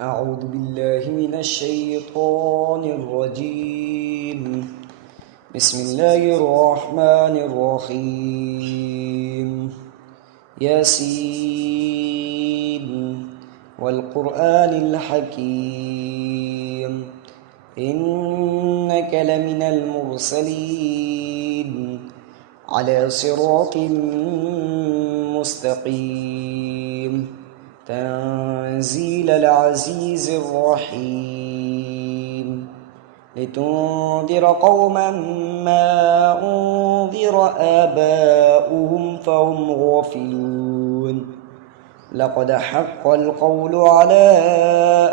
أعوذ بالله من الشيطان الرجيم. بسم الله الرحمن الرحيم. ياسين والقرآن الحكيم إنك لمن المرسلين على صراط مستقيم تنزيل العزيز الرحيم لتنذر قوما ما أنذر آباؤهم فهم غافلون لقد حق القول على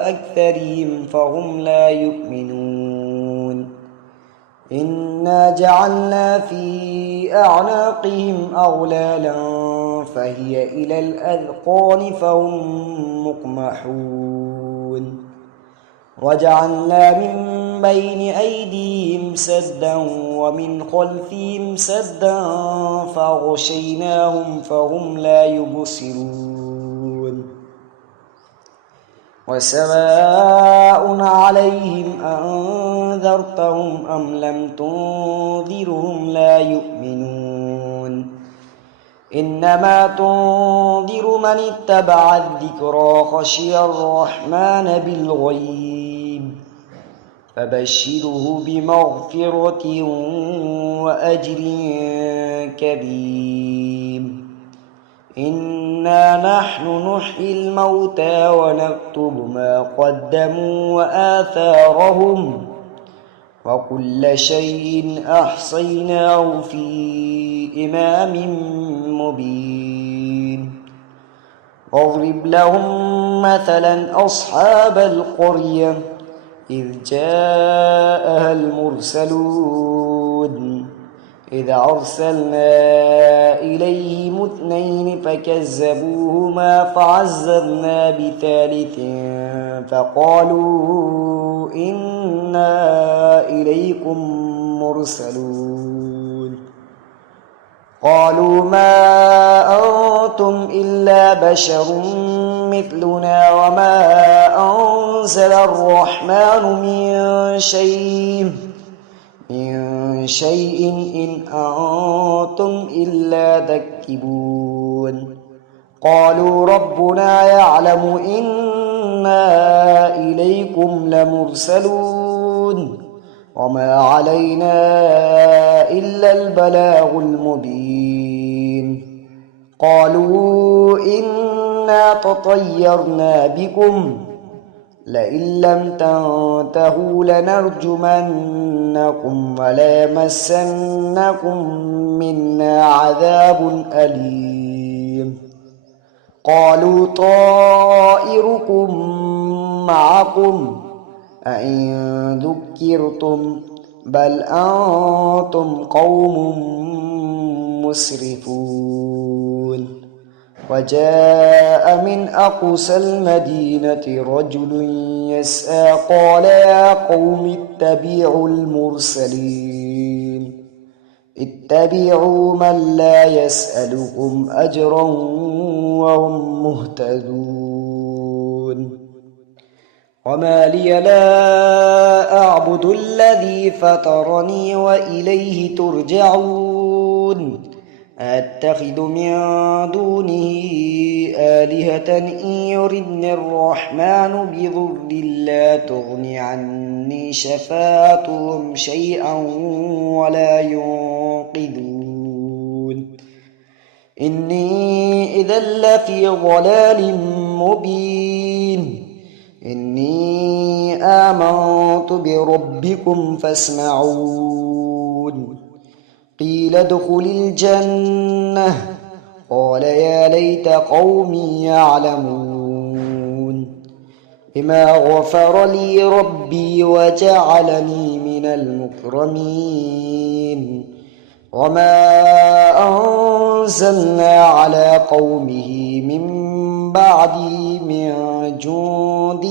أكثرهم فهم لا يؤمنون إنا جعلنا في أعناقهم أغلالا فهي إلى الأذقان فهم مقمحون وجعلنا من بين أيديهم سدا ومن خلفهم سدا فغشيناهم فهم لا يبصرون وسواء عليهم أنذرتهم أم لم تنذرهم لا يؤمنون إنما تنذر من اتبع الذكرى خشي الرحمن بالغيب فبشره بمغفرة وأجر كريم إنا نحن نحيي الموتى ونكتب ما قدموا وآثارهم وكل شيء أحصيناه في إمام مبين واضرب لهم مثلا أصحاب القرية إذ جاءها المرسلون إذ أرسلنا إليهم 2 فكذبوهما فعززنا بثالث فقالوا إنا إليكم مرسلون قالوا ما أنتم إلا بشر مثلنا وما أنزل الرحمن من شيء إن أنتم إلا تكذبون قالوا ربنا يعلم إنا إليكم لمرسلون وما علينا إلا البلاغ المبين قالوا إنا تطيرنا بكم لئن لم تنتهوا لنرجمنكم وليمسنكم منا عذاب أليم قالوا طائركم معكم أئن ذكرتم بل أنتم قوم مسرفون وجاء من أقصى المدينة رجل يسعى قال يا قوم اتبعوا المرسلين اتبعوا من لا يسألكم أجرا وهم مهتدون وما لي لا أعبد الذي فطرني وإليه ترجعون أتخذ من دونه آلهة إن يردني الرحمن بضر لا تغن عني شفاعتهم شيئا ولا ينقذون إني إذا لفي ضلال مبين إني آمنت بربكم فاسمعون قيل ادخل الجنة قال يا ليت قومي يعلمون بما غفر لي ربي وجعلني من المكرمين وما أنزلنا على قومه من بعده من جند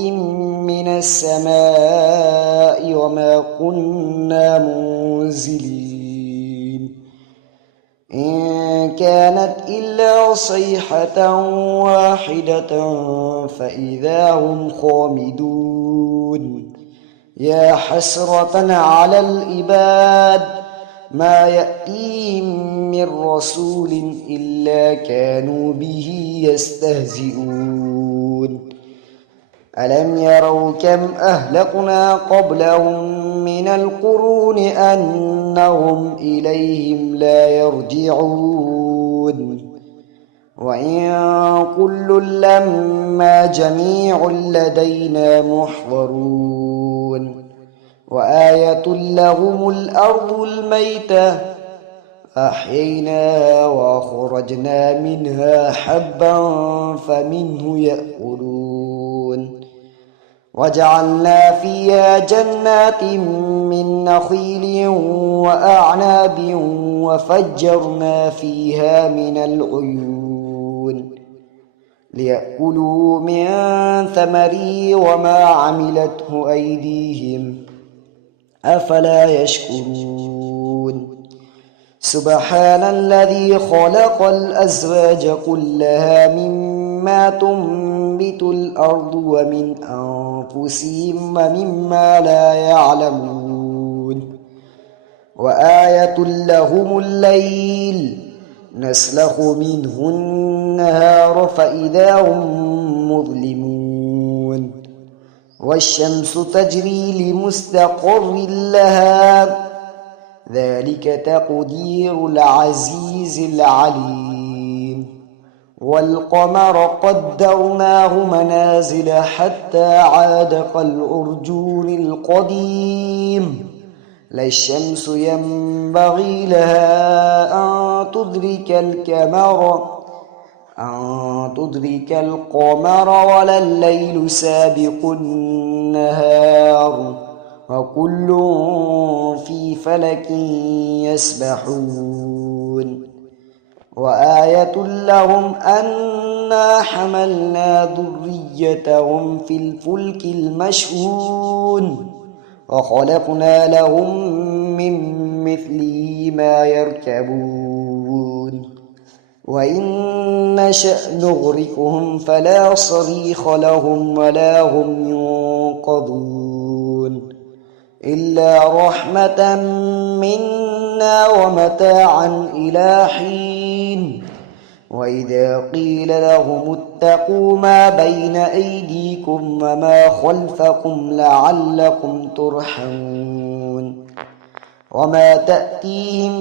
من السماء وما كنا منزلين إن كانت إلا صيحة واحدة فإذا هم خامدون يا حسرة على العباد ما يأتيهم من رسول إلا كانوا به يستهزئون ألم يروا كم أهلكنا قبلهم من القرون أنهم إليهم لا يرجعون وإن كل لما جميع لدينا محضرون وآية لهم الأرض الميتة أحييناها وأخرجنا منها حبا فمنه يأكلون وجعلنا فيها جنات من نخيل وأعناب وفجرنا فيها من العيون ليأكلوا من ثمره وما عملته أيديهم أفلا يشكرون سبحان الذي خلق الأزواج كلها مما تنبت الأرض ومن أنفسهم ومما لا يعلمون وآية لهم الليل نسلخ منه النهار فإذا هم مظلمون والشمس تجري لمستقر لها ذلك تقدير العزيز العليم والقمر قدرناه منازل حتى عاد كالعرجون القديم لا الشمس ينبغي لها أن تدرك القمر ولا الليل سابق النهار وكل في فلك يسبحون وآية لهم أنا حملنا ذريتهم في الفلك المشحون وخلقنا لهم من مثله ما يركبون وإن نشأ نغرقهم فلا صريخ لهم ولا هم ينقذون إلا رحمة منا ومتاعا إلى حين وإذا قيل لهم اتقوا ما بين أيديكم وما خلفكم لعلكم ترحمون وما تأتيهم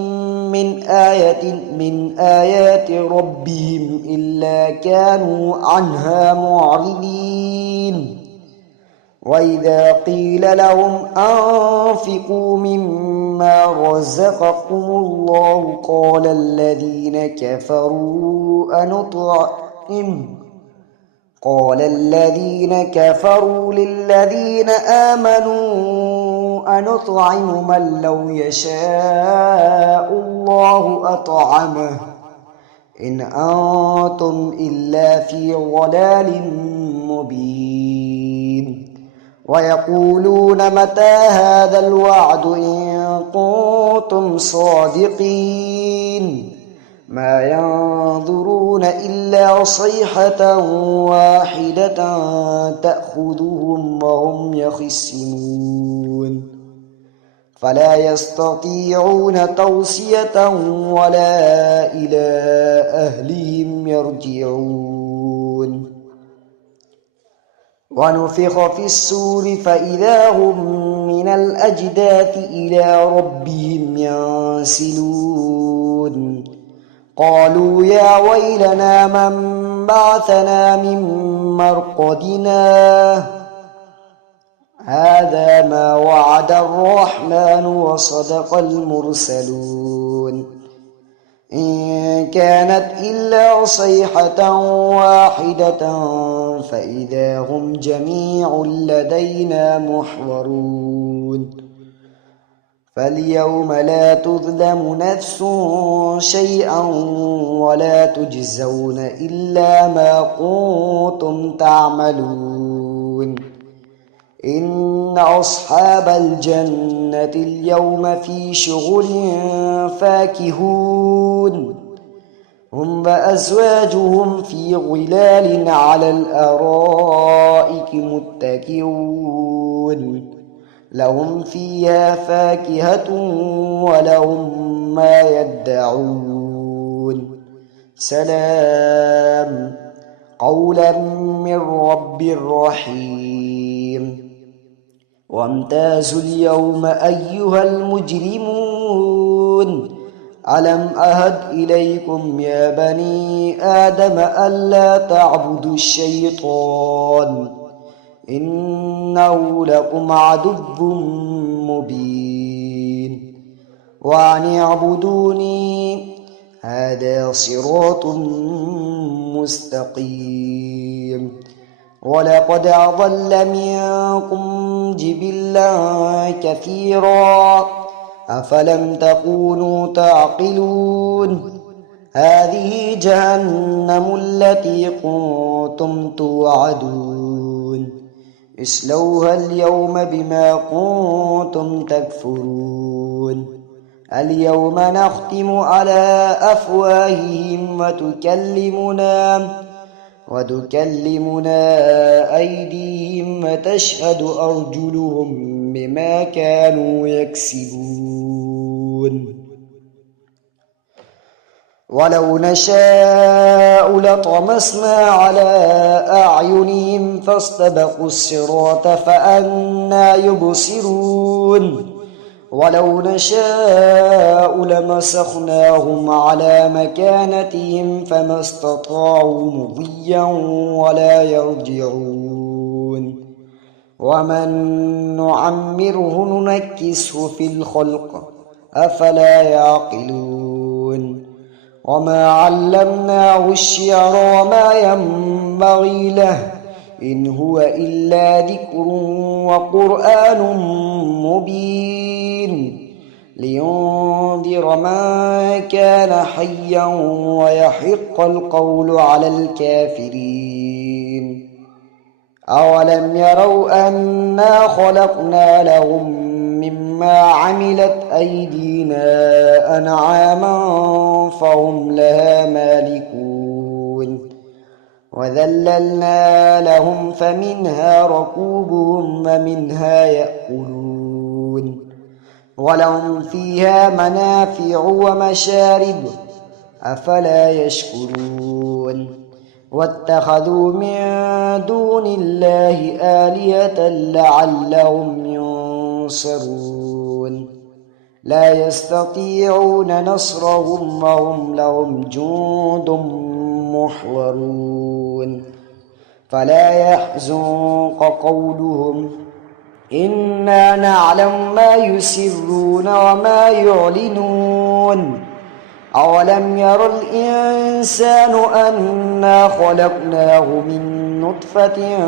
من آية من آيات ربهم إلا كانوا عنها معرضين وإذا قيل لهم أنفقوا مما رزقكم الله قال الذين كفروا للذين آمنوا أنطعم من لو يشاء الله أطعمه إن أنتم إلا في ضلال مبين ويقولون متى هذا الوعد إن كنتم صادقين ما ينظرون إلا صيحة واحدة تأخذهم وهم يخصمون فلا يستطيعون توصية ولا إلى أهلهم يرجعون ونفخ في السور فإذا هم من الأجداث إلى ربهم ينسلون قالوا يا ويلنا من بعثنا من مرقدنا هذا ما وعد الرحمن وصدق المرسلون إن كانت إلا صيحة واحدة فإذا هم جميع لدينا محضرون فاليوم لا تظلم نفس شيئا ولا تجزون إلا ما كنتم تعملون إن أصحاب الجنة اليوم في شغل فاكهون هم وأزواجهم في ظلال على الأرائك متكئون لهم فيها فاكهة ولهم ما يدعون سلام قولا من رب رحيم وامتازوا اليوم أيها المجرمون ألم أهد إليكم يا بني آدم ألا تعبدوا الشيطان إنه لكم عدو مبين وأن اعبدوني هذا صراط مستقيم ولقد أضل منكم جبلا كثيرا أفلم تكونوا تعقلون هذه جهنم التي كنتم توعدون اصلوها اليوم بما كنتم تكفرون اليوم نختم على أفواههم وتكلمنا أيديهم وتشهد أرجلهم بما كانوا يكسبون ولو نشاء لطمسنا على أعينهم فاستبقوا الصراط فأنى يبصرون ولو نشاء لمسخناهم على مكانتهم فما استطاعوا مضيا ولا يرجعون ومن نعمره ننكسه في الخلق أفلا يعقلون وما علمناه الشعر وما ينبغي له إن هو إلا ذكر وقرآن مبين لينذر من كان حيا ويحق القول على الكافرين أولم يروا أنا خلقنا لهم مما عملت أيدينا أنعاما فهم لها مالكون وذللنا لهم فمنها ركوبهم ومنها يأكلون ولهم فيها منافع ومشارب أفلا يشكرون واتخذوا من دون الله آلهة لعلهم ينصرون لا يستطيعون نصرهم وهم لهم جند محضرون فلا يحزنك قولهم إنا نعلم ما يسرون وما يعلنون أولم ير الإنسان أنا خلقناه من نطفة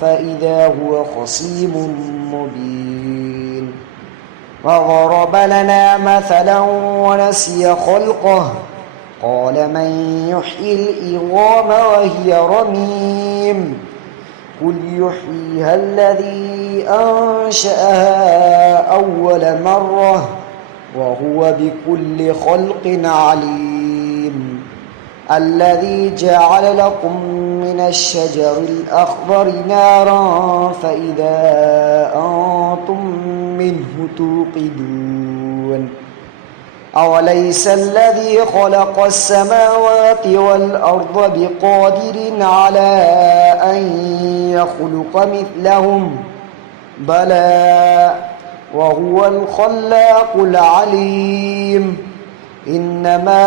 فإذا هو خصيم مبين وضرب لنا مثلا ونسي خلقه قال من يحيي العظام وهي رميم قل يحييها الذي أنشأها أول مرة وهو بكل خلق عليم الذي جعل لكم من الشجر الأخضر نارا فإذا أنتم منه توقدون أوليس الذي خلق السماوات والأرض بقادر على أن يخلق مثلهم بلى وهو الخلاق العليم إنما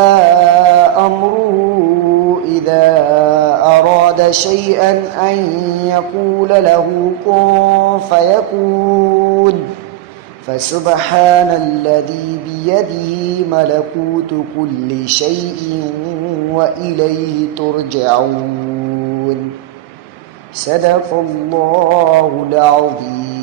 أمره إذا أراد شيئا أن يقول له كن فيكون فسبحان الذي بيده ملكوت كل شيء وإليه ترجعون صدق الله العظيم.